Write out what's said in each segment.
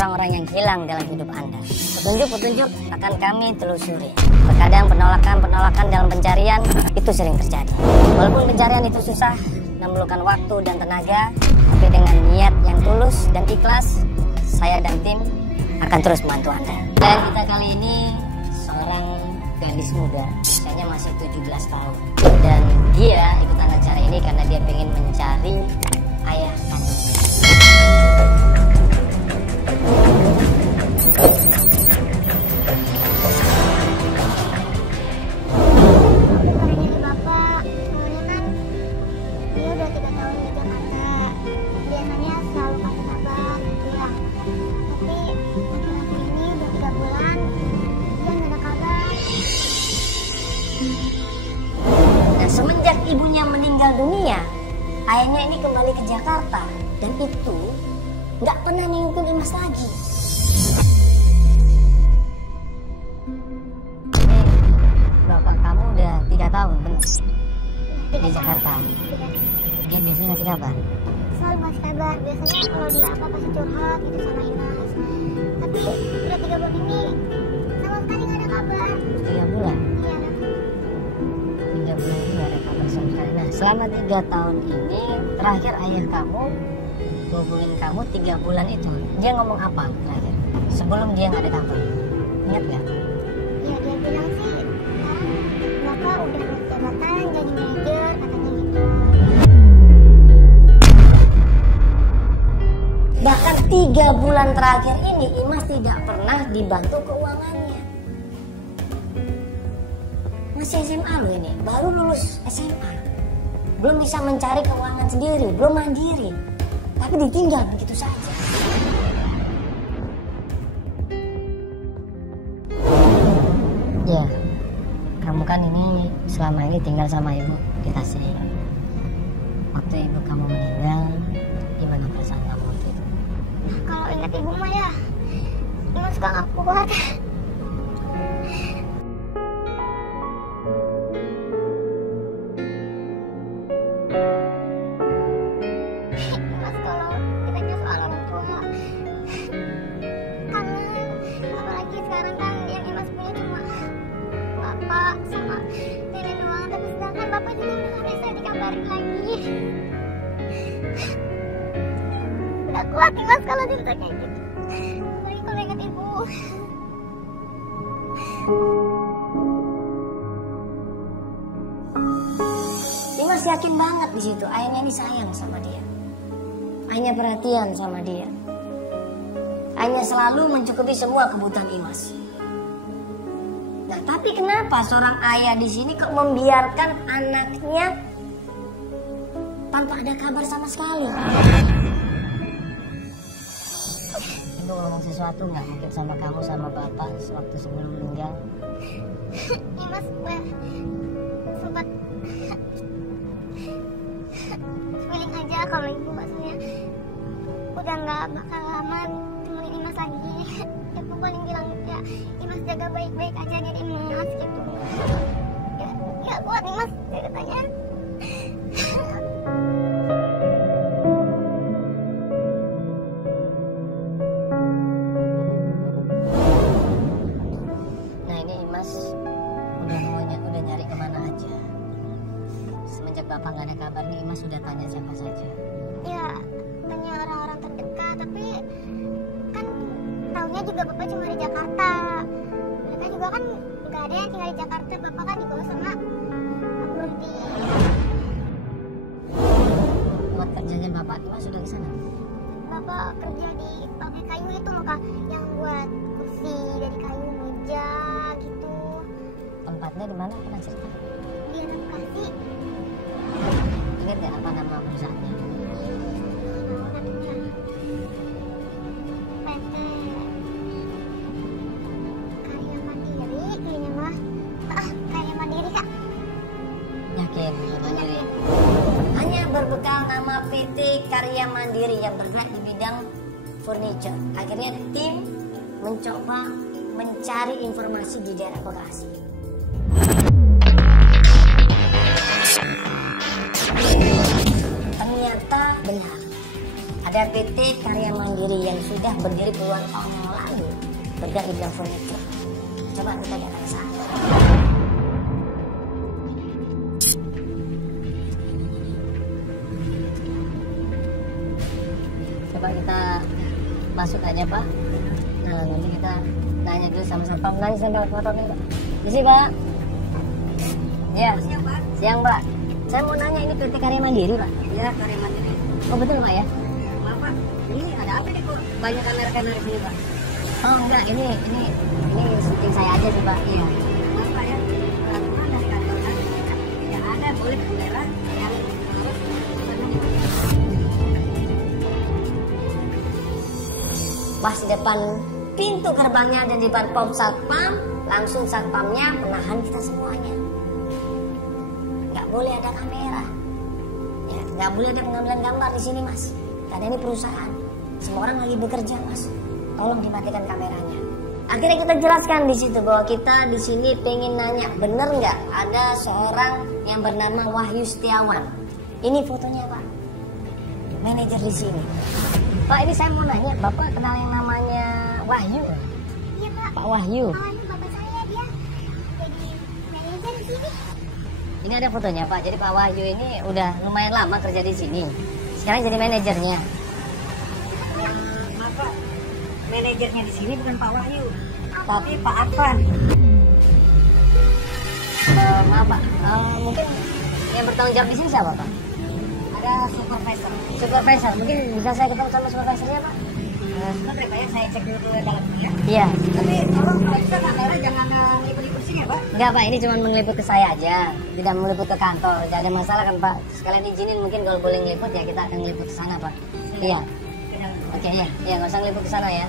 orang-orang yang hilang dalam hidup Anda. Petunjuk-petunjuk akan kami telusuri. Terkadang penolakan dalam pencarian itu sering terjadi. Walaupun pencarian itu susah, memerlukan waktu dan tenaga, tapi dengan niat yang tulus dan ikhlas, saya dan tim akan terus membantu Anda. Dan kita kali ini seorang gadis muda, usianya masih 17 tahun. Dan dia ikutan acara ini karena dia ingin mencari ayah kandungnya. Bapak, soalnya kan dia udah 3 tahun di Jakarta. Biasanya selalu kasih kabar gitu ya. Tapi akhir-akhir ini udah 3 bulan dia nggak ada kabar. Nah, semenjak ibunya meninggal dunia, ayahnya ini kembali ke Jakarta dan itu nggak pernah nengokin Imas lagi. Bapak kamu udah 3 tahun, benar? Di Jakarta. Dia biasanya ngasih kabar. Selalu ngasih kabar. Biasanya kalau dia apa pasti curhat gitu sama Imas. Tapi udah 3 bulan ini sama sekali nggak ada kabar. 3 bulan? Iya. 3 bulan itu nggak ada kabar sama sekali. Nah, selama 3 tahun ini, terakhir ayah kamu hubungin kamu 3 bulan itu, dia ngomong apa terakhir? Sebelum dia nggak ada kabar, ingat nggak? Ya dia bilang sih sekarang bapak udah naik jabatan jadi manajer katanya gitu. Bahkan 3 bulan terakhir ini Imas tidak pernah dibantu keuangannya. Masih SMA loh ini, baru lulus SMA, belum bisa mencari keuangan sendiri, belum mandiri, tapi ditinggal begitu saja. Ya, kamu kan ini selama ini tinggal sama ibu di Tasik. Waktu ibu kamu meninggal, gimana perasaan kamu waktu itu? Kalau ingat ibu mah ya Imas suka nggak kuat. Imas kalau ditanya soal orang tua kangen, apalagi sekarang kan yang Imas punya cuma bapak sama nenek doang, tapi sedangkan bapak juga udah nggak bisa dikabarin lagi. Gak kuat Imas kalau cerita kayak gitu. Apalagi kalau ingat ibu. Imas yakin banget di situ ayahnya ini sayang sama dia. Ayahnya perhatian sama dia. Ayahnya selalu mencukupi semua kebutuhan Imas. Nah, tapi kenapa seorang ayah di sini kok membiarkan anaknya tanpa ada kabar sama sekali? Ibu ngomong sesuatu nggak mungkin sama kamu sama bapak waktu sebelum meninggal? Imas sempat feeling aja kalau ibu maksudnya udah nggak bakal lama temenin Imas lagi. Ibu paling bilang ya Imas jaga baik-baik aja diri Imas gitu. Ya kuat Imas ceritanya. Nah, ini Imas udah nyari kemana aja. Semenjak bapak nggak ada kabar nih, Imas sudah tanya siapa saja. Ya tanya orang-orang terdekat, tapi kan taunya juga bapak cuma di Jakarta. Mereka juga kan nggak ada yang tinggal di Jakarta. Bapak kan dibawa sama Murti. Buat kerjanya bapak Imas sudah ke sana. Bapak kerja di pabrik kayu itu loh Kak, yang buat kursi dari kayu, meja gitu. Tempatnya di mana? Pernah cerita? Di anak Bekasi. Ingat nggak apa nama perusahaannya? Namanya PT Karya Mandiri kayaknya mah. Karya Mandiri Kak. Yakin Mandiri. Hanya berbekal nama PT Karya Mandiri yang bergerak di bidang furniture. Akhirnya tim mencoba mencari informasi di daerah Bekasi. Ternyata benar Ada PT Karya Mandiri yang sudah berdiri puluhan tahun yang lalu bergerak di bidang furniture. Coba kita datang ke sana. Coba kita masuk aja Pak. Nah nanti kita nanya dulu sama satpam. Nanya sambil fotonya Pak. Di sini Pak. Ya. Siang Pak. Saya mau nanya ini PT Karya Mandiri Pak. Ya, Karya Mandiri. Oh betul Pak ya? Bapak, ini ada apa nih kok? Banyak kamera-kamera di sini, Pak. Oh enggak, ini syuting saya aja sih Pak. Iya. Bapak ya, peraturan dari kantor kan tidak ada boleh kamera yang harus Pas di depan pintu gerbangnya dan di depan pom satpam, langsung satpamnya menahan kita semuanya. Nggak boleh ada kamera. Ya, nggak boleh ada pengambilan gambar di sini Mas. Karena ini perusahaan. Semua orang lagi bekerja Mas. Tolong dimatikan kameranya. Akhirnya kita jelaskan di situ bahwa kita di sini pengen nanya, bener nggak ada seorang yang bernama Wahyu Setiawan? Ini fotonya Pak, manajer di sini. Pak, ini saya mau nanya, Bapak kenal yang namanya Wahyu? Iya Pak. Pak Wahyu. Awalnya bapak saya dia jadi manajer di sini. Ini ada fotonya Pak. Jadi Pak Wahyu ini udah lumayan lama kerja di sini. Sekarang jadi manajernya. Bapak, manajernya di sini bukan Pak Wahyu, tapi Pak Arfan. Maaf Pak, mungkin yang bertanggung jawab di sini siapa Pak? Ada supervisor. Supervisor, mungkin bisa saya ketemu sama supervisornya Pak? Sebentar Pak ya, saya cek dulu ke dalam ya. Iya. Tapi tolong kalau bisa kamera jangan ngeliput-liput sini ya Pak. Enggak Pak, ini cuma mengeliput ke saya aja. Tidak meliput ke kantor. Tidak ada masalah kan Pak. Sekalian izinin mungkin kalau boleh ngeliput ya kita akan ngeliput ke sana Pak. Iya. Oke ya, ya nggak usah ngeliput ke sana ya.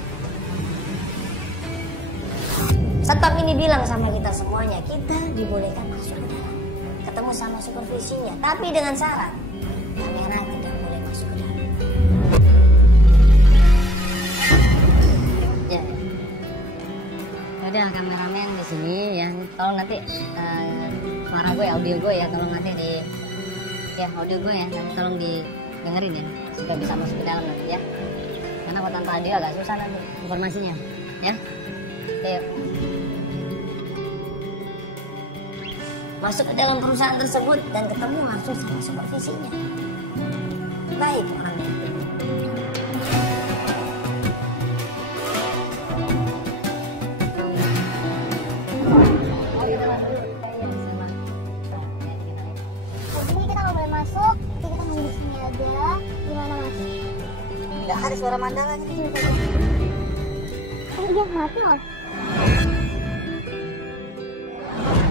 Satpam ini bilang sama kita semuanya, kita dibolehkan masuk ke dalam. Ketemu sama supervisinya, tapi dengan syarat kamera tidak boleh masuk ke dalam. Ya. Ada kameramen di sini ya. Tolong nanti suara gue, audio gue ya, tolong nanti di audio gue ya, nanti tolong didengerin ya supaya bisa masuk ke dalam nanti ya. Karena kalau tanpa audio agak susah nanti informasinya ya. Ayo. Masuk ke dalam perusahaan tersebut dan ketemu langsung sama supervisinya. Baik orangnya. Jadi kita nggak boleh masuk, jadi kita nunggu di sini aja. Gimana Mas? Nggak ada suara mandangan di sini. Iya mati Mas.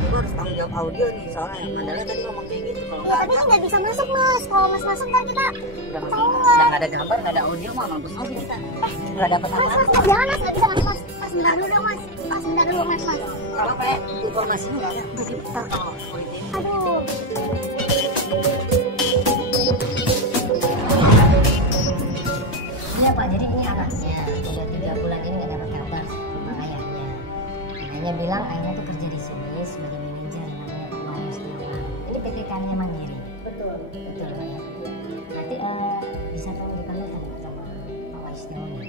Gue harus tanggung jawab audio nih, soalnya mandangan tadi ngomong kayak gitu. Kalau Ya tapi kan nggak bisa masuk Mas. Kalau Mas masuk ntar kita udah ketahuan. nggak ada gambar, nggak ada audio, mau mampus aja kita. Nggak dapat Mas, apa-apa. Mas, jangan Mas, nggak bisa masuk Mas. Mas, bentar dulu dong Mas. Mas, bentar dulu Mas. Kalau kayak informasinya nggak ada, nanti bentar kalau politik. Aduh. Iya Pak, jadi ini anaknya udah 3 bulan ini nggak dapat kabar sama ayahnya. Ayahnya bilang ayahnya tuh kerja di sini sebagai manajer namanya Wahyu Setiawan. Ini PT Karya Mandiri. Betul. Betul Pak ya. Nanti bisa tolong dipanggilkan sama Pak Wahyu Setiawan.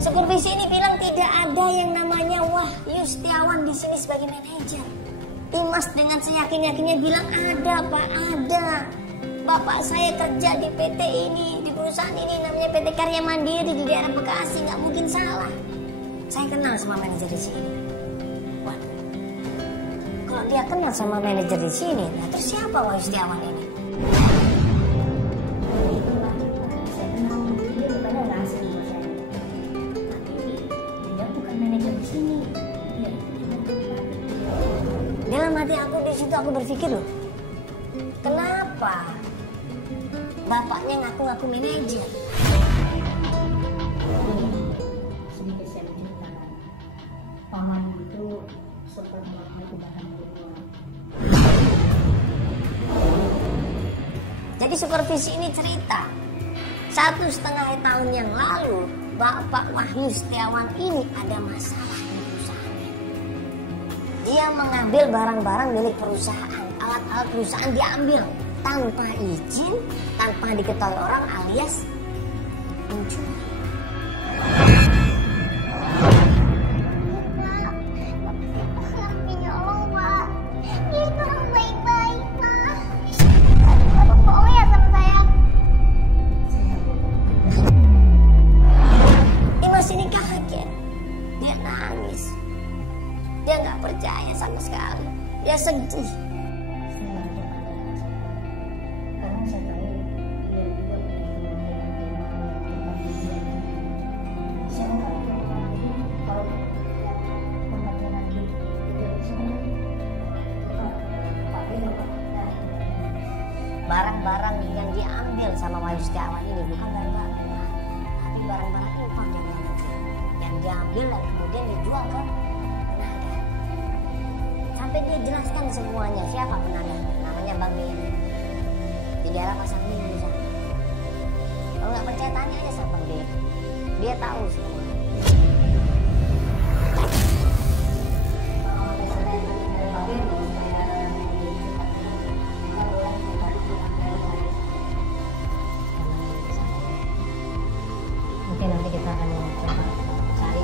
Supervisi ini bilang tidak ada yang namanya Wahyu Setiawan di sini sebagai manajer. Imas dengan seyakin-yakinnya bilang ada Pak, ada. Bapak saya kerja di PT ini, di perusahaan ini namanya PT Karya Mandiri di daerah Bekasi, nggak mungkin salah. Saya kenal sama manajer di sini. Waduh, kalau dia kenal sama manajer di sini, nah terus siapa Wahyu Setiawan ini? Saya kenal dia bukan orang asing buat saya. Dia bukan manajer di sini. Dalam hati aku di situ aku berpikir loh, kenapa bapaknya ngaku-ngaku manajer? Sedikit saya menceritakan, Pak Madu itu sempat melakukan tindakan pembunuhan. Jadi supervisi ini cerita 1,5 tahun yang lalu Bapak Wahyu Setiawan ini ada masalah di perusahaannya. Dia mengambil barang-barang milik perusahaan, alat-alat perusahaan diambil tanpa izin, tanpa diketahui orang, alias mencuri. Ini kaget, dia nangis, dia nggak percaya sama sekali, dia sedih. Karena saya tahu dia juga saya nggak tahu kalau pembagian nanti Barang-barang yang diambil sama Wahyu Setiawan ini bukan barang-barang mewah, tapi barang-barang impor dari luar negeri yang diambil dan kemudian dijual ke penadah. Sampai dia jelaskan semuanya siapa penadahnya, namanya Bang Beni di daerah Pasar Minggu sana. Kalau nggak percaya tanya aja sama Bang Beni, dia tahu semua. Mungkin nanti kita akan coba cari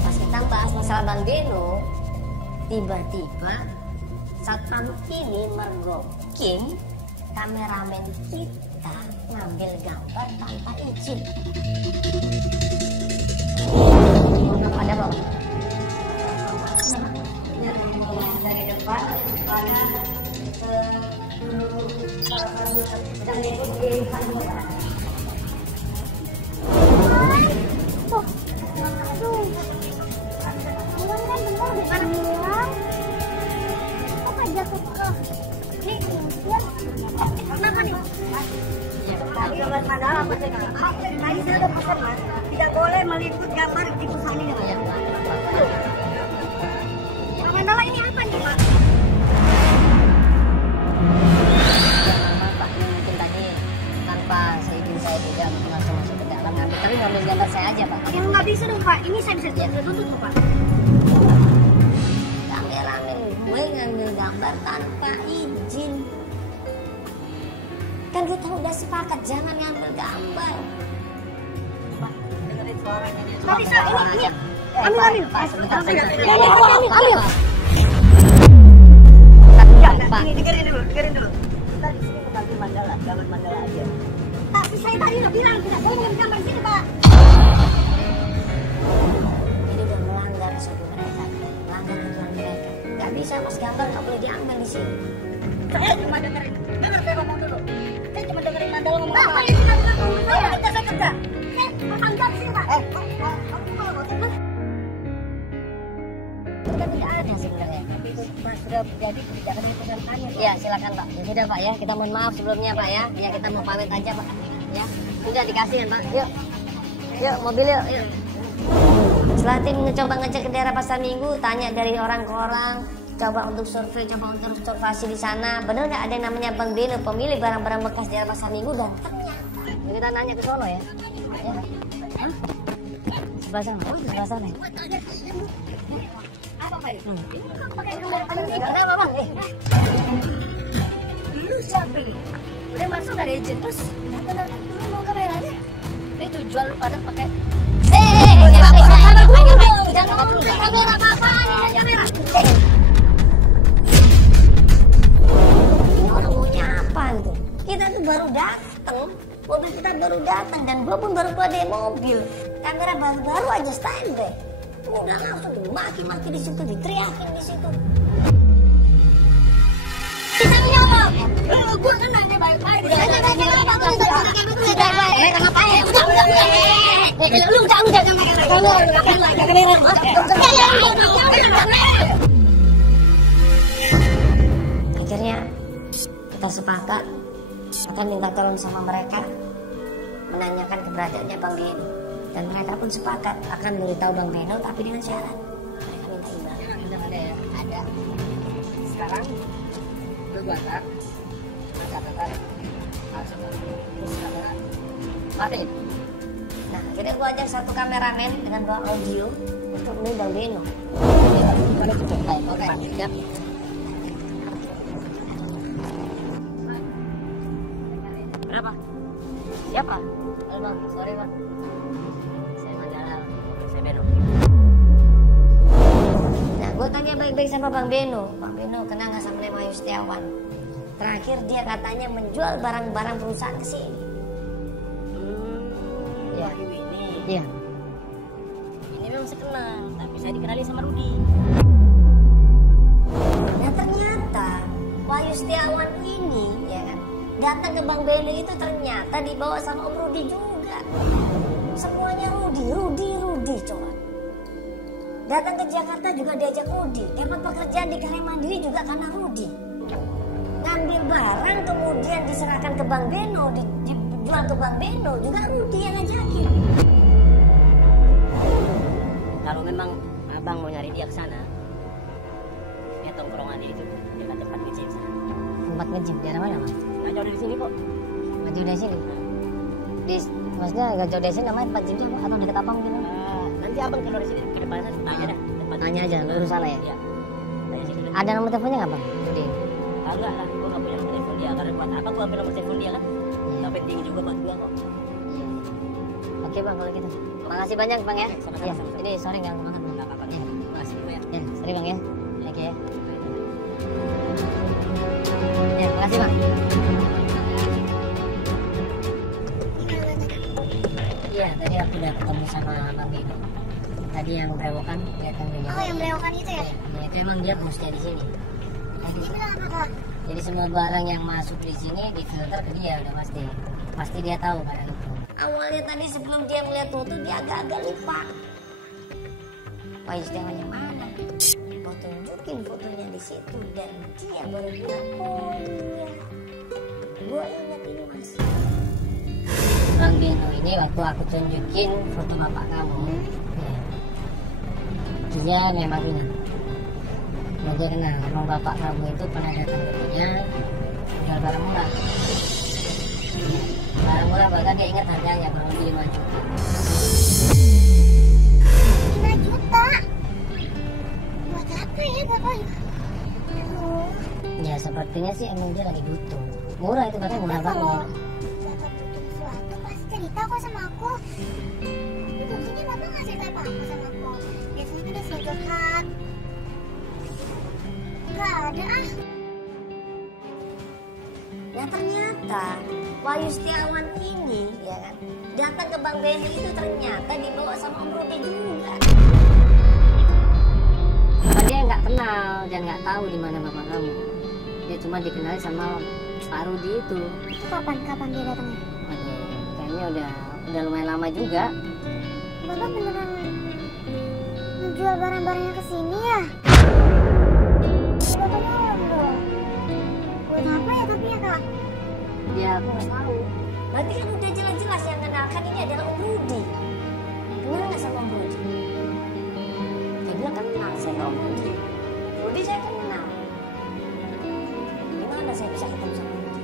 pas kita bahas masalah Bang Beno, tiba-tiba satpam ini mergokin kameramen kita ngambil gambar tanpa izin. Ada Bang? Dari depan Tadi saya udah pesan Mas, tidak boleh meliput gambar di perusahaan ini. Mandala ini apa nih Pak? Pak, ini mungkin tadi tanpa seizin saya tidak langsung masuk ke dalam, tapi ngambil gambar saya aja Pak. Yang nggak bisa dong Pak, ini saya bisa tuntut loh Pak. Kameramen gue ngambil gambar tanpa izin. Kan kita udah sepakat jangan ngambil gambar. Pak, dengerin suaranya. Tapi saya ini ambil. Pak, sebentar. Ambil. Pak, Ini dengerin dulu. Tadi sini ngambil mandala, gambar mandala aja. Tapi saya tadi udah bilang tidak boleh ngambil gambar sini Pak. ini udah melanggar suku mereka, melanggar aturan mereka. Gak bisa Mas, gambar nggak boleh diambil di sini. Saya cuma dengerin. Dengar saya ngomong dulu. Saya cuma dengerin mandala ngomong apa. Pak, ini nggak ngomong saya. Saya kerja. Saya tangkap sini Pak. Kamu kalau mau tangkap. Kan tidak ada sebenarnya. Itu Mas sudah jadi kebijakan itu kan tanya. Ya silakan Pak. Ya sudah Pak ya, kita mohon maaf sebelumnya Pak ya. Ya kita mau pamit aja Pak. Ya sudah dikasih kan Pak. Yuk mobil yuk. Setelah tim mencoba ngecek ke daerah Pasar Minggu, tanya dari orang ke orang, coba untuk survei, coba untuk observasi di sana, benar nggak ada yang namanya Bang Beno pemilik barang-barang bekas daerah Pasar Minggu, dan ternyata kita nanya ke sono ya. Hah? Sebelah sana. Sebelah sana. Apa Pak? Kenapa Bang? Lu siapa nih? Udah masuk dari izin terus datang dulu mau kameranya. Itu jual lu pada pakai kamera apa-apaan ini kamera. Ini orang maunya apa gitu? Kita tuh baru datang, mobil kita baru datang, dan gua pun baru keluar dari mobil. Kamera baru aja standby. Udah langsung dimaki-maki di situ, diteriakin di situ. Kita ngomong. Gua kan nanya baik-baik. Akhirnya kita sepakat akan minta tolong sama mereka, menanyakan keberadaannya Bang Beno, dan mereka pun sepakat akan memberitahu Bang Beno, tapi dengan syarat mereka minta imbalan. Ada. Sekarang lu buat catatan Farid. Nah, kita gua ajak satu kameramen dengan bawa audio untuk menemui Bang Beno. Oke, siap. Berapa? Siapa? Halo Bang, sorry Bang. Saya Mandala, saya Beno. Nah, gue tanya baik-baik sama Bang Beno. Bang Beno kenal nggak sama Wahyu Setiawan? Terakhir dia katanya menjual barang-barang perusahaan ke sini. Ya, ini. Iya. Ini memang saya kenal, tapi saya dikenali sama Rudi. Nah ternyata Wahyu Setiawan ini, ya kan, datang ke Bang Beno itu ternyata dibawa sama Om Rudi juga. Semuanya Rudi coba. Datang ke Jakarta juga diajak Rudi. Dapat pekerjaan di Karya Mandiri juga karena Rudi. Ngambil barang kemudian diserahkan ke Bang Beno, dijual ke Bang Beno juga Rudi yang ngajakin. Kalau memang abang mau nyari dia ke sana, ya tongkrongan itu dekat tempat nge-gym sana. Tempat nge-gym daerah mana Mas? Nggak jauh dari sini kok. Nggak jauh dari sini. Maksudnya nggak jauh dari sini namanya tempat gym apa? Atau dekat apa mungkin? Nanti abang keluar dari sini ke depan sana, tanya dah. Tanya aja, lurus sana ya. Iya. Tanya sini. Ada nomor teleponnya nggak Bang? Rudi. Enggak lah, gua nggak punya nomor telepon dia. Karena buat apa gua ambil nomor telepon dia kan? Nggak penting juga buat gua kok. Oke Bang kalau gitu. Makasih banyak Bang ya. Sama-sama. Iya. Ini sorry nggak banget Bang. Nggak apa-apa. Iya. Makasih dulu ya. Ya, sorry Bang ya. Thank you ya. Ya, makasih Bang. Iya, tadi aku udah ketemu sama Bang Beno. Tadi yang berewokan, kelihatan dia. Oh, yang berewokan itu ya? Ya, itu emang dia bosnya di sini. Dia bilang apa kak? Jadi semua barang yang masuk di sini difilter ke dia udah pasti. Pasti dia tahu barang itu. Awalnya tadi sebelum dia melihat foto dia agak-agak lupa. Wahyu Setiawan yang mana? Mau tunjukin fotonya di situ dan dia baru bilang, oh iya, gue ingat ini Mas. Bang Beno ini waktu aku tunjukin foto bapak kamu, ya, dia memang ingat. Dia kenal, emang bapak kamu itu pernah datang ke dia jual barang murah. Barang murah bahkan dia ingat harganya kurang lebih 5 juta. 5 juta? Buat apa ya bapak? Ya sepertinya sih emang dia lagi butuh. Murah itu katanya murah banget. Bapak butuh sesuatu pasti cerita kok sama aku. Buktinya bapak nggak cerita apa-apa sama aku. Biasanya kan dia curhat. Nggak ada ah. Nah ternyata Wahyu Setiawan ini ya kan datang ke Bang Beno itu ternyata dibawa sama Om Rudi juga. Dia nggak kenal dan nggak tahu di mana bapak kamu. Dia cuma dikenal sama Pak Rudi itu. Itu kapan dia datangnya? Aduh, kayaknya udah lumayan lama juga. Bapak beneran menjual barang-barangnya ke sini ya? Bapak nyolong dong. Buat apa ya tapi ya kak? Ya aku nggak tahu. Berarti kan udah jelas-jelas yang kenalkan ini adalah Om Rudi. Kenal nggak sama Om Rudi? Dia bilang kenal saya Om Rudi. Rudi saya kenal. Gimana saya bisa ketemu sama Rudi?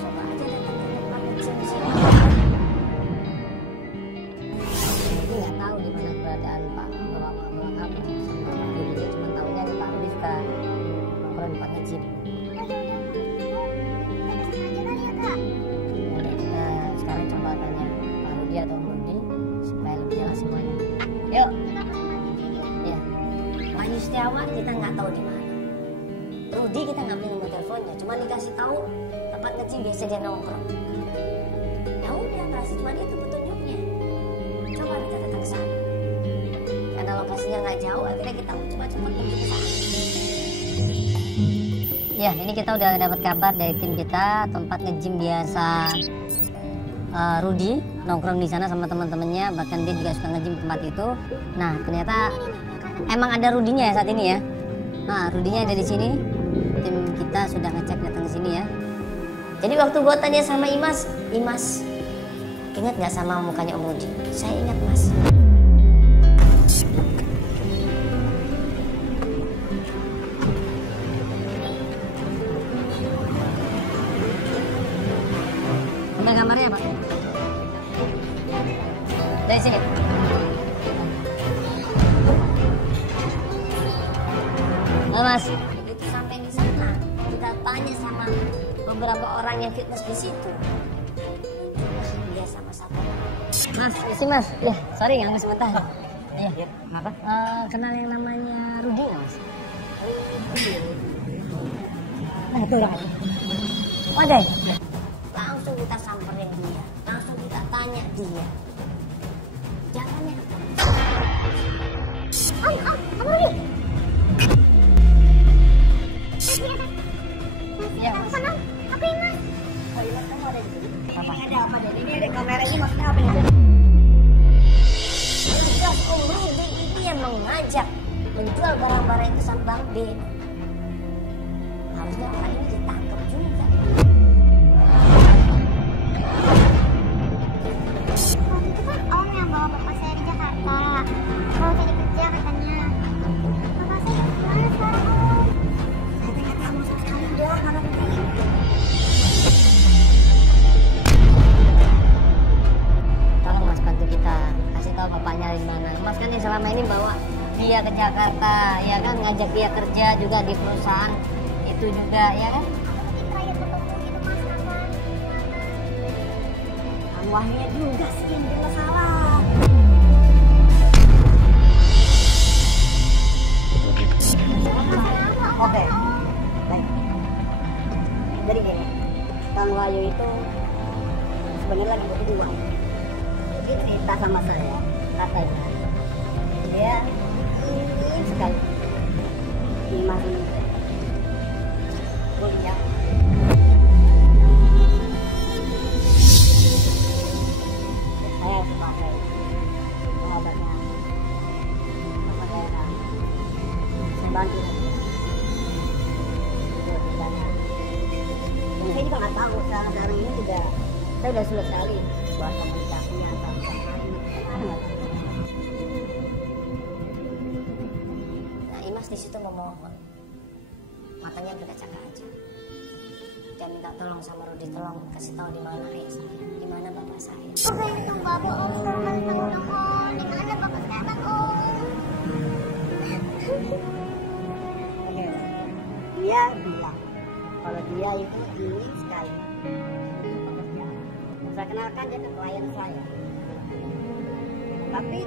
Coba aja datang ke tempat kecil di sini. Rudi nggak tahu di mana keberadaan Pak bapak kamu sama Pak Rudi. Dia cuma tahunya di Pak Rudi suka nongkrong di tempat kecil. Udah kita sekarang coba tanya Pak Rudi atau Om Rudi supaya lebih jelas semuanya. Yuk. Ya. Wahyu Setiawan kita nggak tahu di mana. Rudi kita nggak punya nomor teleponnya, cuma dikasih tahu tempat kecil biasa dia nongkrong. Ya udah, berarti cuma itu petunjuknya. Coba kita datang ke sana. Karena lokasinya nggak jauh, akhirnya kita coba pergi ke sana. Ya, ini kita udah dapat kabar dari tim kita tempat nge-gym biasa. Rudi nongkrong di sana sama teman-temannya, bahkan dia juga suka nge-gym di tempat itu. Nah, ternyata emang ada Rudinya ya saat ini ya. Nah, Rudinya ada di sini. Tim kita sudah ngecek datang ke sini ya. Jadi waktu gua tanya sama Imas, ingat nggak sama mukanya Om Rudi? Saya ingat Mas. Ambil gambarnya Pak. Dari sini. Nah, Mas, itu sampai di sana kita tanya sama beberapa orang yang fitness di situ. Dia sama satu. Mas, isi Mas. Ya, sorry nggak sebentar. Iya. Apa? Kenal yang namanya Rudi nggak Mas? Nah, itu orang. Wadah. Langsung kita samperin dia, langsung kita tanya dia. Jalannya apa? Rudi. Iya, Mas. Apa ini, Mas? Oh, iya, Mas, kamu ada di sini. Ini ada apa deh? Ini ada kamera ini maksudnya apa nih? Jelas Om Rudi ini yang mengajak menjual barang-barang itu sama Bang B. Harusnya orang ini ditangkap juga. Waktu itu kan Om yang bawa bapak saya di Jakarta. Mau cari kerja katanya. Bapak saya gimana sekarang Om? Saya kata kamu sekali dah mana begini. Tolong Mas bantu kita kasih tahu bapaknya di mana. Mas kan yang selama ini bawa dia ke Jakarta, ya kan, ngajak dia kerja juga di perusahaan itu juga, ya kan? Mungkin terakhir ketemu gitu Mas kapan? Wahnya juga sih yang bikin masalah. Oke. Baik. Jadi gini, Kang Wahyu itu sebenarnya lagi butuh uang. Dia cerita sama saya, katanya dia ingin sekali dimakan kuliah. Saya sebagai pengobatnya sama daerah, saya bantu. Saya juga nggak tahu sekarang ini juga saya udah sulit sekali buat komunikasinya atau Nah, Imas di situ memohon, matanya berkaca-kaca aja. Dia minta tolong sama Rudi, tolong kasih tahu di mana ayah saya, di mana bapak saya. Oke, tunggu apa Om? Sekarang kali tahu dong Om. Di mana bapak sekarang Om? Oke. Dia bilang kalau dia itu ingin sekali pekerjaan. Saya kenalkan dia ke klien saya. Tapi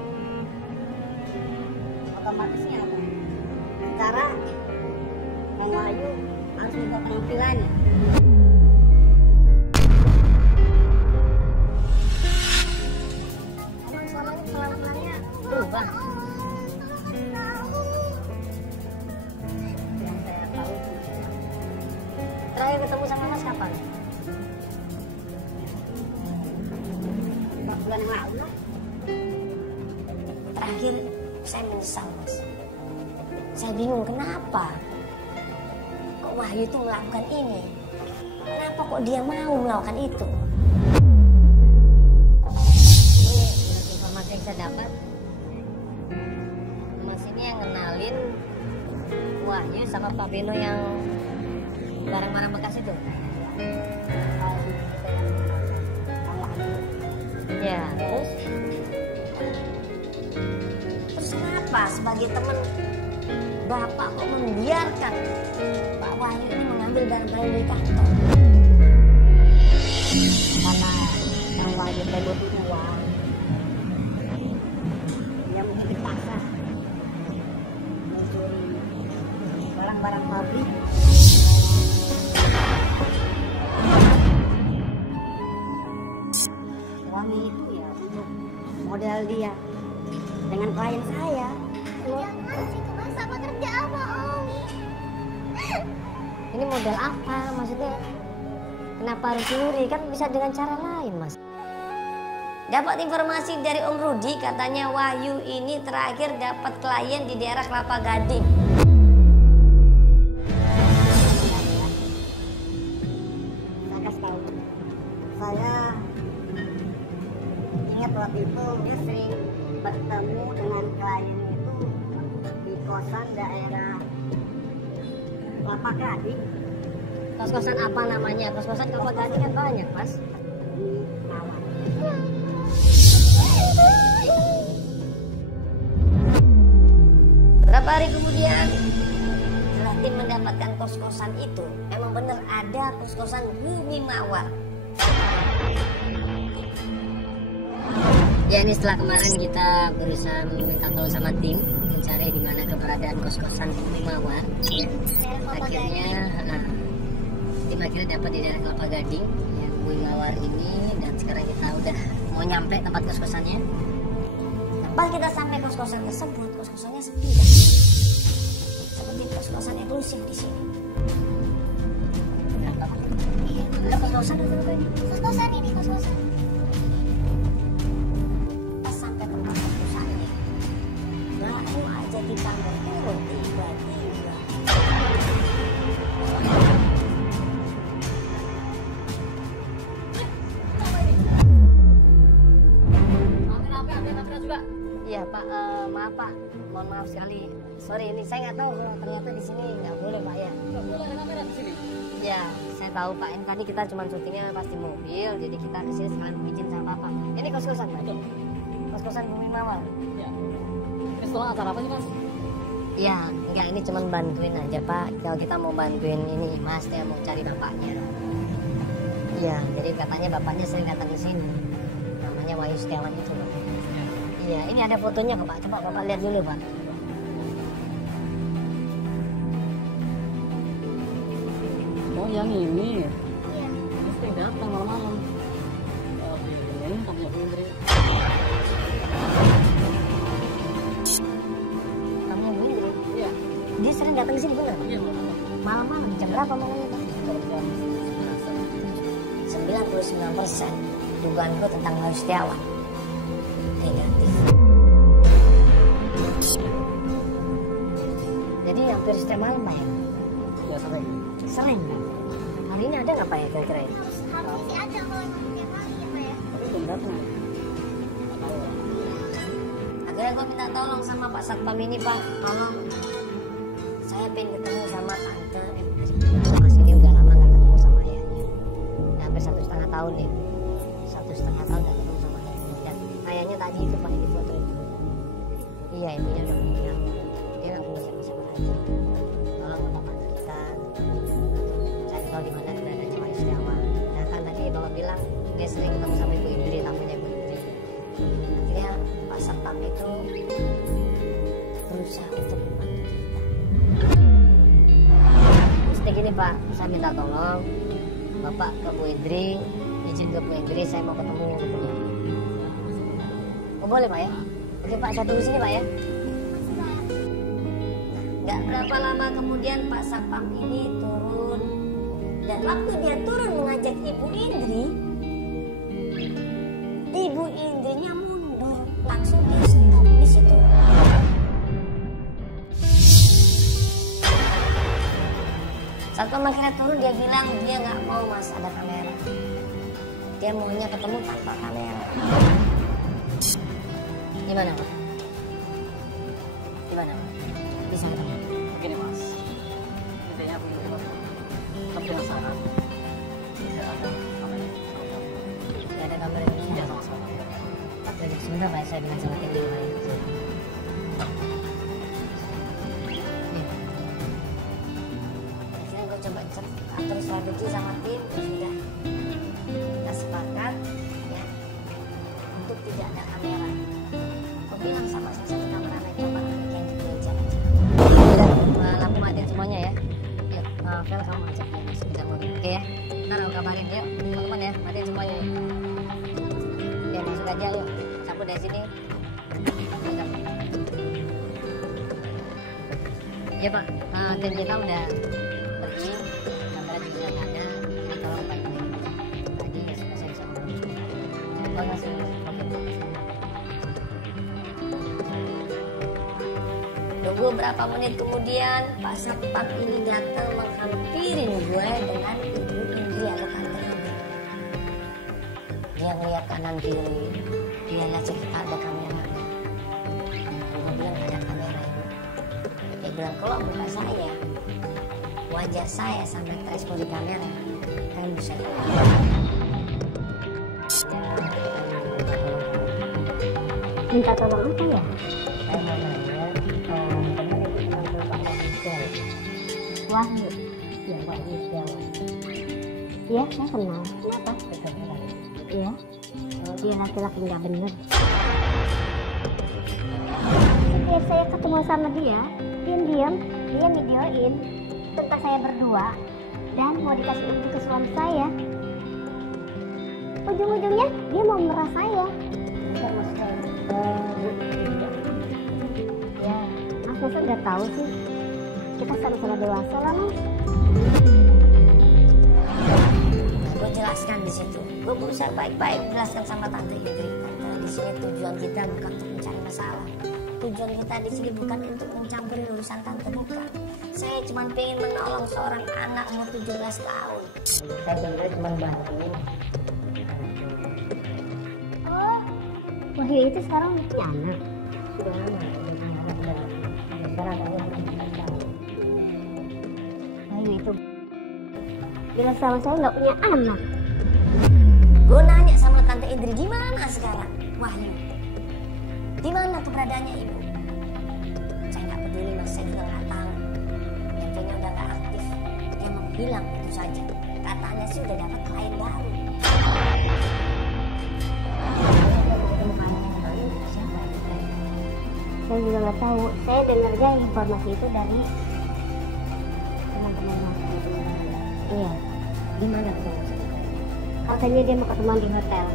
otomatisnya apa? Secara Kang Wahyu harus minta penampilannya. Emang suaranya pelan-pelannya Berubah. Yang saya tahu Terakhir ketemu sama Mas kapan? 4 bulan yang lalu lah. Terakhir saya menyesal Mas. Saya bingung kenapa kok Wahyu itu melakukan ini. Kenapa kok dia mau melakukan itu? Ini informasi yang saya dapat, Mas ini yang kenalin Wahyu sama Pak Beno yang barang-barang bekas itu. Ya, terus kenapa sebagai teman Bapak kok membiarkan Pak Wahyu ini mengambil barang-barang dari kantor? Karena Kang Wahyu teh butuh uang. Dia mungkin dipaksa mencuri barang-barang pabrik. Wangi itu ya untuk modal dia dengan klien saya. Jangan situ Mas, apa kerja apa Om? Ini modal apa maksudnya? Kenapa harus nyuri? Kan bisa dengan cara lain Mas. Dapat informasi dari Om Rudi, katanya Wahyu ini terakhir dapat klien di daerah Kelapa Gading. Saya kasih tahu. Saya ingat waktu itu dia sering bertemu dengan klien itu di kosan daerah Kelapa Gading. Kos-kosan apa namanya? Kos-kosan Kelapa Gading kan banyak Mas. Di mendapatkan kos-kosan itu emang bener ada kos-kosan Bumi Mawar. Ya, ini setelah kemarin kita berusaha minta tolong sama tim mencari di mana keberadaan kos-kosan Bumi Mawar. Ya. Akhirnya, tim akhirnya dapat di daerah Kelapa Gading, ya, Bumi Mawar ini, dan sekarang kita udah mau nyampe tempat kos-kosannya. Pas kita sampai kos-kosan tersebut, kos-kosannya sepi kan? Seperti kos-kosan eksklusif di sini. Ada kos-kosan atau apa ini? Kos-kosan ini, kos-kosan. Pas sampai tempat kos-kosannya, baru aja kita turun tiba-tiba. Iya Pak, maaf Pak, mohon maaf sekali. Sorry, ini saya nggak tahu kalau ternyata di sini nggak boleh Pak ya. Nggak boleh ada kamera di sini. Ya, saya tahu Pak. Ini tadi kita cuma syutingnya pasti mobil, jadi kita kesini sekalian izin sama Bapak. Ini kos-kosan Pak. Kos-kosan Bumi Mawar. Ya. Ini setelah acara apa sih Mas? Ya, enggak, ini cuma bantuin aja Pak. Kalau kita mau bantuin ini Mas, dia mau cari bapaknya. Iya, jadi katanya bapaknya sering datang ke sini. Namanya Wahyu Setiawan itu Pak. Iya, ini ada fotonya kok Pak. Coba Bapak lihat dulu Pak. Oh yang ini. Iya. Mesti datang malam-malam. Ini punya Indri. Namanya Bu Indri. Iya. Dia sering datang ke sini benar? Iya malam-malam. Malam-malam jam berapa mulainya Pak? 99% dugaanku tentang Wahyu Setiawan negatif. Jadi hampir setiap malam Pak ya? Ya sering. Sering Pak? Hari ini ada nggak Pak ya kira-kira ya? Harus sih ada kalau emang tiap hari ya Pak ya. Tapi belum datang. Akhirnya gue minta tolong sama Pak Satpam ini Pak, tolong saya pengen ketemu sama Tante Emri. Mas ini udah lama nggak ketemu sama ayahnya, udah hampir 1,5 tahun nih, 1,5 tahun nggak ketemu sama ayahnya. Dan ayahnya tadi itu Pak di foto itu, iya ibunya udah meninggal, dia nggak punya siapa-siapa lagi. Tolong Bapak kita cari tahu di mana keberadaannya Wahyu Setiawan. Nah kan tadi Bapak bilang dia sering ketemu sama Ibu Indri, tamunya Ibu Indri. Akhirnya Pak Satpam itu berusaha untuk membantu kita. Mesti gini Pak, saya minta tolong Bapak ke Bu Indri, izin ke Bu Indri, saya mau ketemu gitu. Oh boleh Pak ya? Oke Pak, saya tunggu sini Pak ya. Nggak berapa lama kemudian Pak Satpam ini turun, dan waktu dia turun mengajak Ibu Indri, Ibu Indrinya mundur, langsung dia stop di situ. Satpam akhirnya turun, dia bilang dia nggak mau Mas ada kamera. Dia maunya ketemu tanpa kamera. Gimana Pak? Gimana Pak? Bisa ketemu? Begini Mas. Intinya begini Mas. Tapi penasaran. Tidak ada kamera. Nggak ada kamera di sini. Tidak sama-sama. Oke, sebentar Pak, saya bilang sama tim dulu Pak ya. Akhirnya gue coba atur strategi sama tim, sudah kita sepakat ya untuk tidak ada kamera. Aku bilang sama salah satu kameramen, coba yang di meja aja. Udah, lampu matiin semuanya ya. Yuk, Vel kamu ajak ya, sebisa mungkin. Oke ya, ntar aku kabarin yuk teman-teman ya, matiin semuanya ya. Oke, masuk aja yuk, cabut dari sini. Mantap. Ya Pak, tim kita udah pergi, kamera juga nggak ada. Ini tolong Pak ini. Tadi ya sudah saya bisa ngomong. Terima kasih. Oke. Tunggu berapa menit kemudian Pak Satpam ini datang menghampirin gue dengan Ibu Indri atau Tante Indri. Dia ngeliat kanan kiri, dia lihat sekitar ada kamera. Gue bilang ada kamera ini. Dia bilang kalau bukan saya, wajah saya sampai terekspos di kamera, kalian bisa lihat. Minta tolong apa ya? Saya mau nanya, Wahyu Iya, saya kenal. Kenapa? Iya. Dia laki-laki nggak bener. Setiap saya ketemu sama dia, diam-diam dia videoin tentang saya berdua dan mau dikasih info ke suami saya. Ujung-ujungnya dia mau meras saya. Ya, Mas masa nggak tahu sih? Kita sama-sama dewasa lah, Mas. Gue jelaskan di situ. Gue berusaha baik-baik jelaskan sama Tante Indri. Tante, di sini tujuan kita bukan untuk mencari masalah. Tujuan kita di sini bukan untuk mencampuri urusan Tante, bukan. Saya cuma pengen menolong seorang anak umur 17 tahun. Saya sebenarnya cuma bantu. Oh, Wahyu itu sekarang punya anak. Sudah lama, udah sekarang kamu udah 17 tahun. Wahyu itu bilang sama saya nggak punya anak. Gue nanya sama Tante Indri, di mana sekarang Wahyu? Di mana keberadaannya ibu? Saya nggak peduli, Mas. Saya juga nggak tahu. Intinya udah nggak aktif. Dia menghilang itu saja. Katanya sih udah dapat klien baru. Siapa? Saya juga nggak tahu. Saya dengarnya informasi itu dari teman-teman Mas. Iya. Di mana ketemu? Katanya dia mau ketemuan di hotel.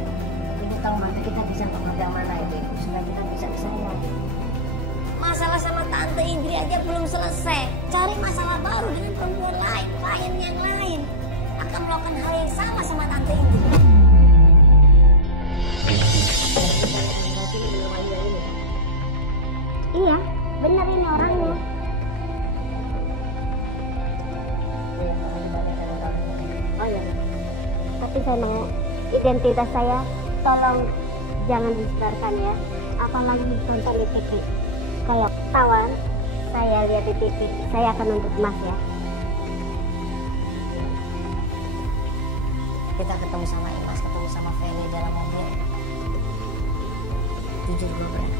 Ibu tahu mana kita bisa ke hotel mana itu? Supaya kita bisa kesana. Masalah sama Tante Indri aja belum selesai. Cari masalah baru dengan perempuan lain, klien yang lain. Akan melakukan hal yang sama sama Tante Indri. Iya, benar ini orangnya. Oh iya. Tapi saya mau identitas saya tolong jangan disebarkan ya. Apalagi ditonton di TV. Kalau kawan saya lihat di TV, saya akan nuntut Mas ya. Kita ketemu sama Imas, ketemu sama Feli dalam mobil. Jujur gue berat.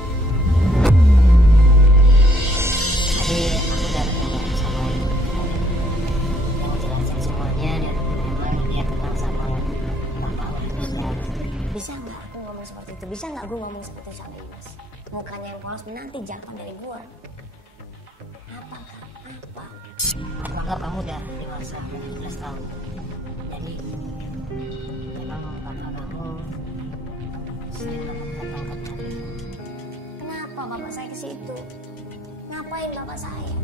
Tadi aku udah ketemu sama ibu. Yang jelasin semuanya dan memang dia kenal sama Bapak Wahyu. Bisa nggak aku ngomong seperti itu? Bisa nggak gue ngomong seperti itu sama Imas? Mukanya yang polos menanti jawaban dari gue. Apa Kak? Apa? Aku anggap kamu udah dewasa, 17 tahun. Jadi memang bapak kamu saya datang ke cari. Kenapa bapak saya ke situ? Ngapain bapak saya?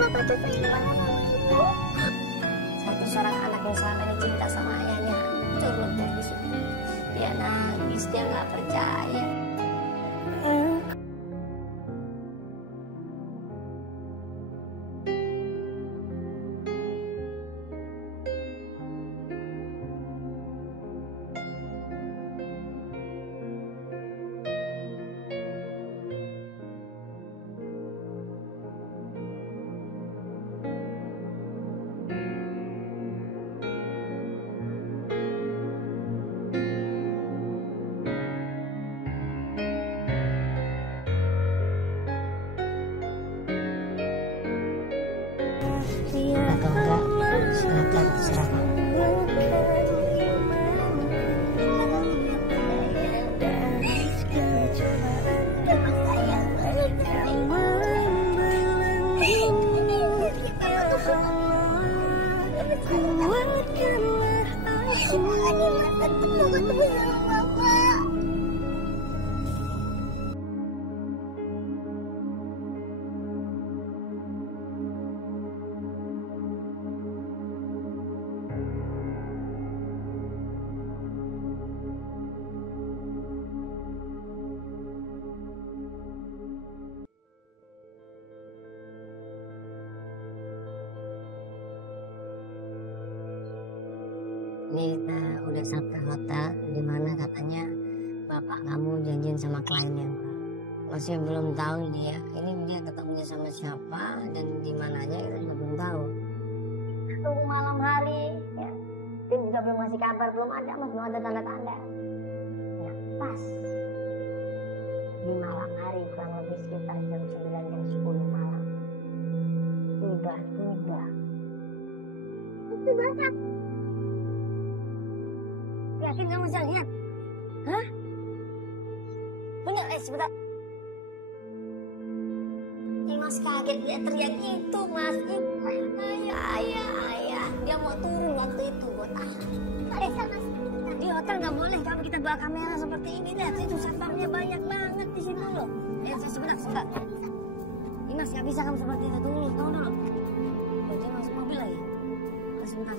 Bapak tuh sayang banget sama ibu. Satu seorang anak yang selama ini cinta sama ayahnya turun dari situ. Dia nangis, dia nggak percaya. Atau enggak, silakan serahkan. Ini kita udah sampai hotel di mana katanya bapak kamu janjian sama kliennya. Masih belum tahu dia. Ini dia ketemunya ketemu sama siapa dan di mananya kita juga belum tahu. Tunggu malam hari, ya. Tim juga belum ngasih kabar, belum ada mas, belum ada tanda-tanda. Ya, pas di malam hari kurang lebih sekitar jam 9 jam 10 malam tiba-tiba itu banyak. Yakin kamu bisa lihat? Hah? Bener? Sebentar. Mas kaget dia teriak itu mas, ayah, dia mau turun waktu itu buat ayah. Di hotel nggak boleh kalau kita bawa kamera seperti ini. Lihat itu satpamnya banyak banget di sini loh. Sebentar. Mas nggak bisa kamu seperti itu, tunggu dulu. Dia masuk mobil lagi. Sebentar.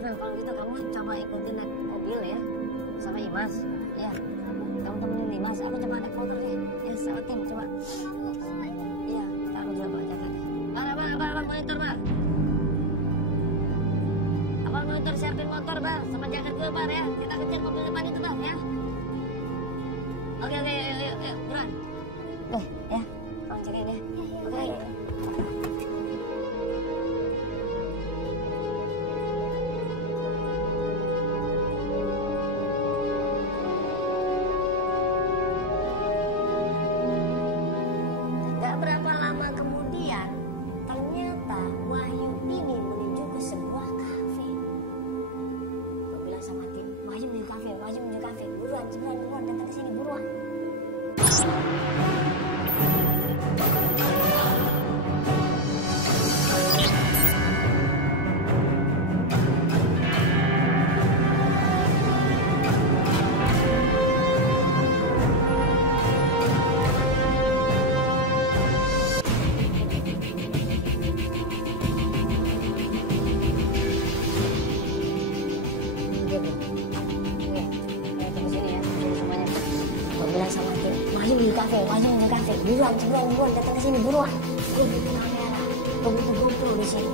Vel, kalau gitu kamu coba ikutin naik mobil ya sama Imas. Ya, kamu temenin Imas. Aku coba naik motornya. Ya, sama tim coba. Iya, aku coba jalan. Abang monitor, Bar. Abang monitor siapin motor, Bar. Sama jaket gue, Bar ya. Kita kejar mobil depan itu, Bar ya. Oke, yuk, buruan. Ya, tolong cekin ya. Oke. Buruan, datang ke sini, buruan. Wahyu di kafe, buruan, datang ke sini, buruan. Gue butuh kamera, gue butuh GoPro di sini.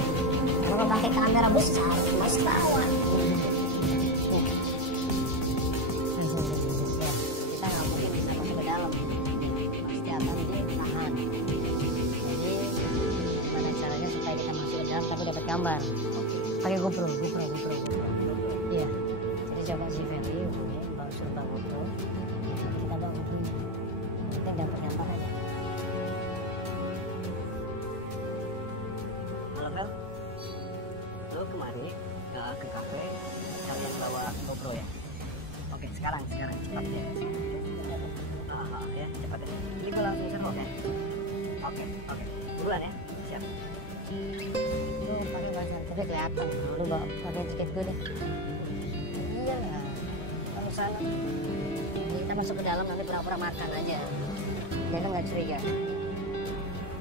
Kalau pakai kamera besar, mas kawan. Kita nggak mungkin bisa masuk ke dalam, pasti akan ditahan. Jadi gimana caranya supaya kita masuk ke dalam tapi dapat gambar? Pakai GoPro. Iya. Jadi coba si Feli bawa suruh bawa GoPro. Kita bawa GoPro. Kita dapat gambar aja. Halo Fel, lo kemari ke kafe kalian bawa GoPro ya? Oke, sekarang cepat ya. Ya cepat ya. Ini gue langsung seru ya. Oke, buruan ya, siap. Lu pakai bahasa tapi kelihatan. Lu bawa pakai jaket gue deh. Iya lah, kalau sana. Kita masuk ke dalam nanti pura-pura makan aja. Dia kan nggak curiga.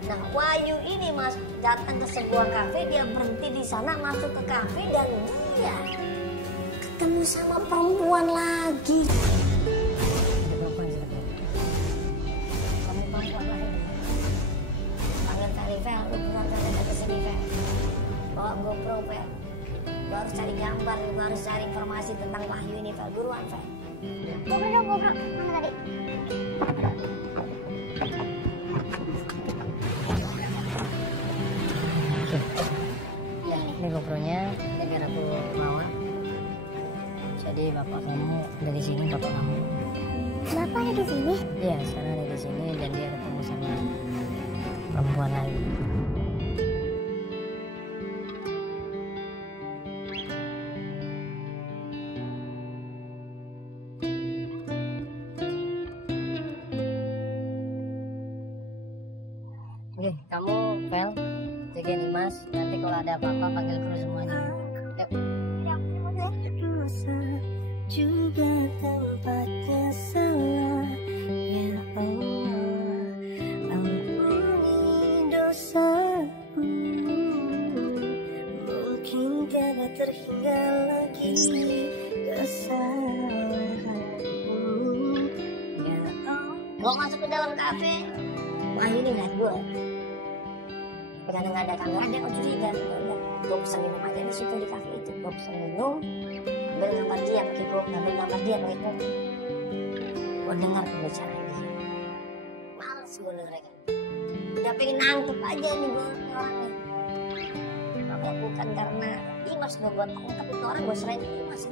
Nah, Wahyu ini mas datang ke sebuah kafe, dia berhenti di sana, masuk ke kafe dan dia ketemu sama perempuan lagi. Kamu perempuan lagi. Panggil kali Fel, lu keluar ke sini Fel. Bawa GoPro Fel. Lu harus cari gambar, lu harus cari informasi tentang Wahyu ini Fel. Buruan Fel. GoPro, mana tadi? Ini GoPro-nya, biar aku bawa. Jadi bapak kamu ada di sini, bapak kamu. Bapak ada di sini? Iya, sekarang ada di sini dan dia ketemu sama perempuan lagi. Oke, kamu Fel, jagain Imas. Nanti kalau ada apa-apa panggil kru semuanya. Yuk. Juga tempatnya salah, ya Allah, ampuni dosaku. Mungkin tiada terhingga lagi kesalahanku, ya Allah. Gua masuk ke dalam kafe. Wah ini lihat gua. Karena nggak ada kamera dia kok curiga. Gue pesan minum aja di situ di kafe itu. Gue pesan minum, ambil gambar dia pakai gue, ambil gambar dia pakai gue. Gue dengar pembicaraan dia. Males gue dengerin. pengen nangkep aja nih gue orangnya. Tapi bukan karena Imas gue buat nangkep itu orang, gue serahin Imas.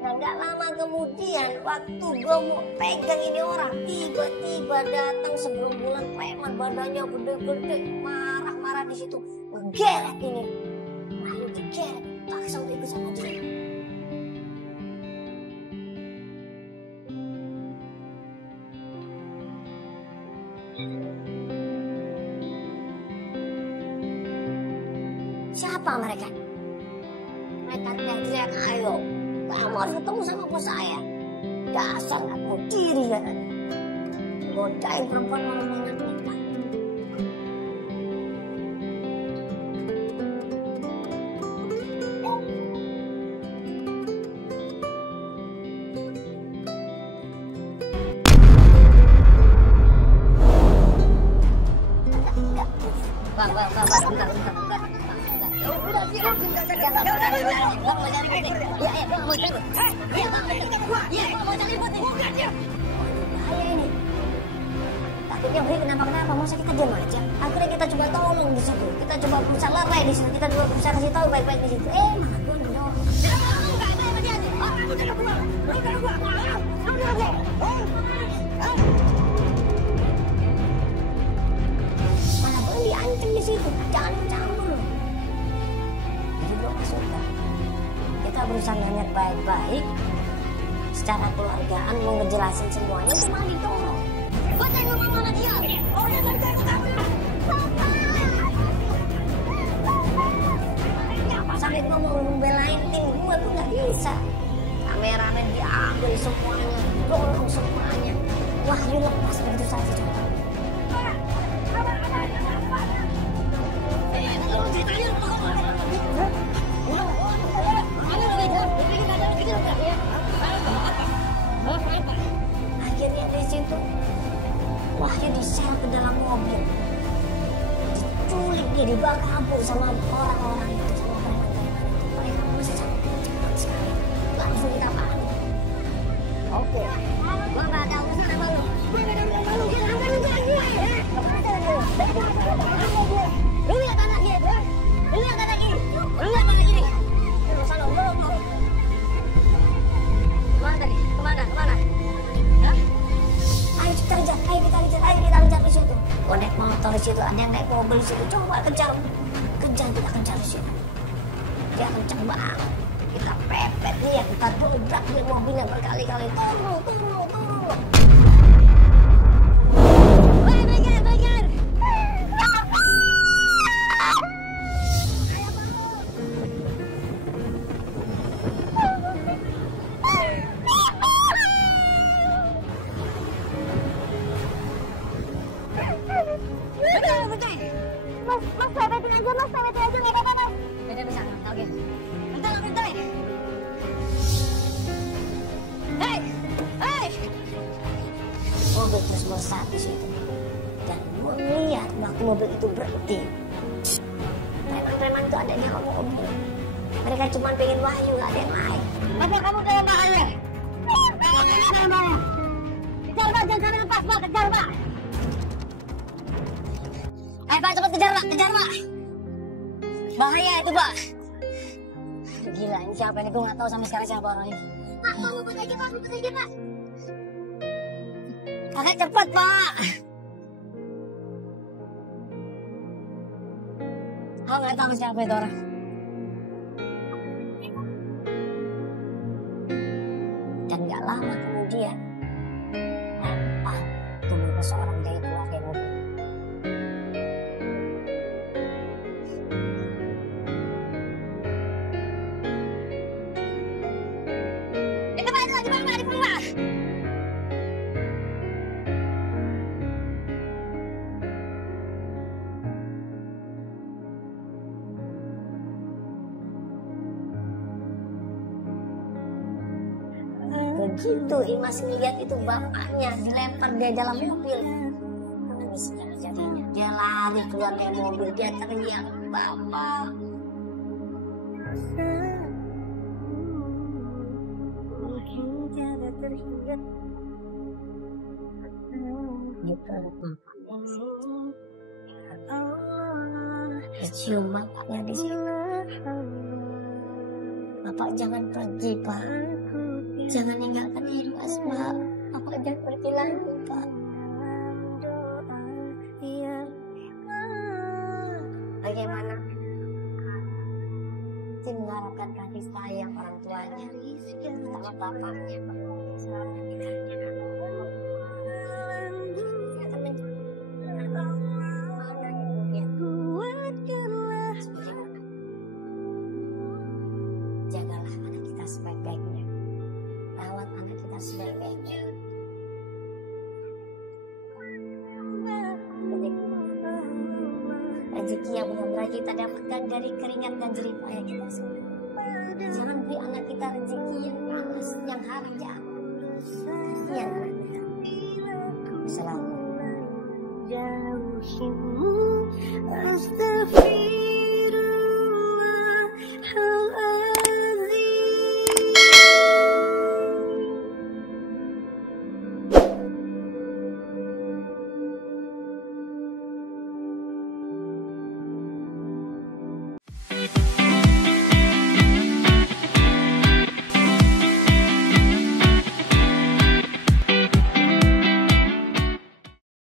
Nah nggak lama kemudian waktu gue mau pegang ini orang, tiba-tiba datang segerombolan preman badannya gede-gede, marah-marah di situ, ngegeret ini, lalu digeret, paksa untuk ikut sama dia. Siapa mereka? Mereka teriak-teriak, ayo, kamu harus ketemu sama bos saya. Dasar nggak tahu diri kan? Godain perempuan malam nikah. Bang, bentar. Udah siap, takutnya Bri kenapa-kenapa, masa kita diam aja? Akhirnya kita coba tolong di situ, kita coba berusaha lerai di situ, kita coba berusaha kasih tahu baik-baik di situ. Malah gue mendorong. Malah gue diancam di situ, jangan campur. Jadi gue nggak suka. Kita berusaha nanya baik-baik, secara keluargaan mau ngejelasin semuanya, itu malah ditolong. Gue tengok mana dia. Oh ya, gue tengok kamu. Sampai gue mau membelain tim gue tuh gak bisa. Kameramen diambil semuanya, dorong semuanya. Wahyu lepas begitu saja coba. Akhirnya di situ Wahyu diseret ke dalam mobil, diculik, dia dibawa kabur sama orang-orang itu, sama preman-preman itu. Mereka masih sangat cepat sekali, langsung kita panik. Oke, gua gak ada urusan sama lu. Gua gak ada urusan sama lu, dia langganan gue lagi. Lu lihat anak dia, lu lihat anak ini, lu lihat anak ini. Urusan lu, kemana tadi? Kemana? Ayo kita kejar di situ. Gua naik motor di situ, ada yang naik mobil di situ. Coba kejar, kita kejar di situ. Dia kencang banget. Kita pepet dia, kita dobrak dia mobilnya berkali-kali. Turun. Bajar. Mas, lewatin aja nggak apa-apa mas. Beda bisa, oke. Bentar. Hei. Mobil terus melesat di situ. Dan gue melihat waktu mobil itu berhenti. Preman-preman itu ada di dalam mobil. Mereka cuma pengen Wahyu, gak ada yang lain. Apa kamu dalam bahaya? Kejar Pak, jangan sampai lepas Pak, kejar Pak. Ayo Pak, cepet kejar Pak. Bahaya itu Pak. Gila, ini siapa ini? Gue gak tahu sampai sekarang siapa orang ini. Pak, luput aja Pak. Kakak cepet Pak. Aku gak tahu siapa itu orang. Dan gak lama kemudian, tunggu seorang dari keluarga mobil. Begitu Imas ngeliat itu bapaknya dilempar dia dalam mobil, nangisnya jadinya. Dia lari keluar dari mobil, dia teriak, "Bapak!" Mungkin tiada terhingga gitu. Cium bapaknya di sini. Bapak jangan pergi, Pak. Jangan tinggalkan Imas, Pak. Bapak jangan pergi lagi, Pak. Bagaimana mengharapkan kasih sayang orang tuanya sama bapaknya? Jagalah anak kita sebaik-baiknya, rawat anak kita sebaik-baiknya. Rezeki yang benar-benar kita dapatkan dari keringat dan jerih payah kita semua. Jangan beri anak kita rezeki yang panas, yang haram, jangan. Kasihan anak kita. Assalamualaikum.